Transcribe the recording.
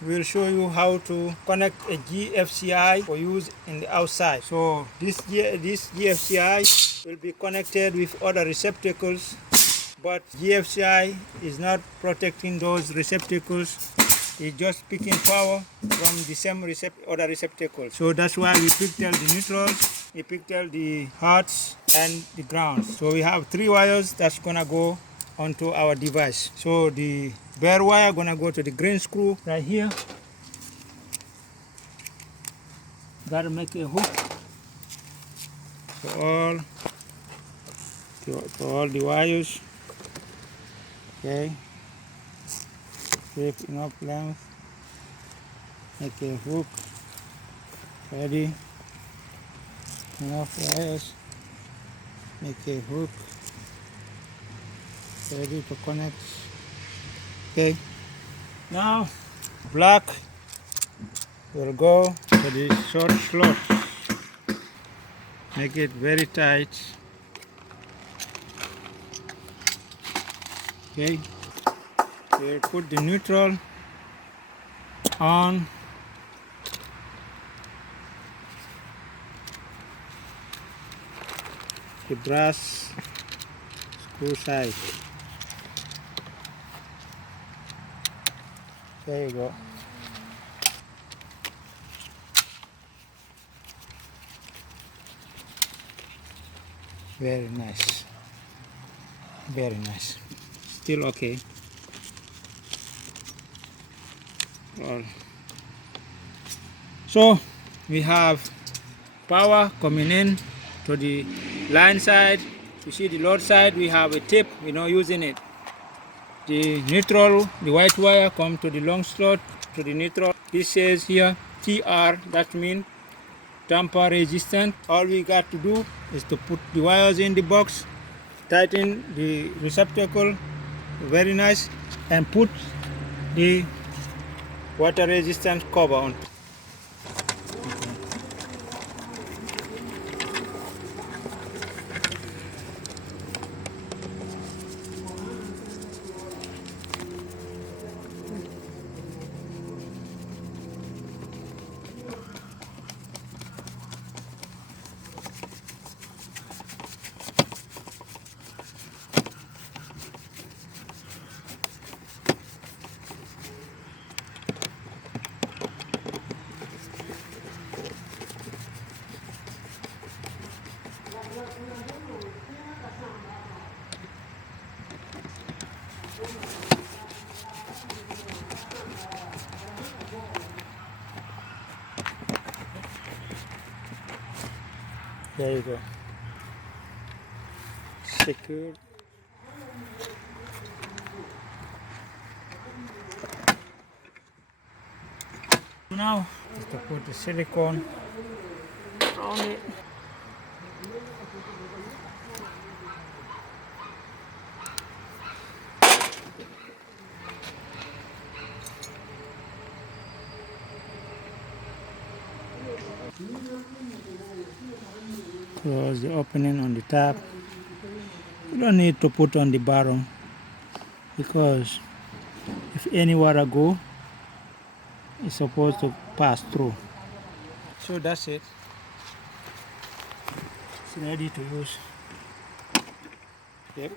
we'll show you how to connect a GFCI for use in the outside. So this GFCI will be connected with other receptacles, but GFCI is not protecting those receptacles. It's just picking power from the same other receptacle. So that's why we pigtail the neutrals, we pigtail the hearts and the grounds. So we have 3 wires that's gonna go onto our device. So the bare wire gonna go to the green screw right here. Gotta make a hook for all the wires. Okay. Take enough length. Make a hook. Ready. Enough wires. Make a hook. Ready to connect. Okay. Now black will go to the short slot. Make it very tight. Okay. So put the neutral on. The brass screw side. There you go. Very nice. Very nice. Still okay. So we have power coming in to the line side. You see the load side, we have a tape, we're not using it. The neutral, the white wire come to the long slot, to the neutral. This says here TR, that means tamper resistant. All we got to do is to put the wires in the box, tighten the receptacle, very nice, and put the water resistant cover on. There you go. Secure. Now, just to put the silicone around it. Close the opening on the top. You don't need to put on the bottom because if any water go, it's supposed to pass through. So that's it. It's ready to use. Yep.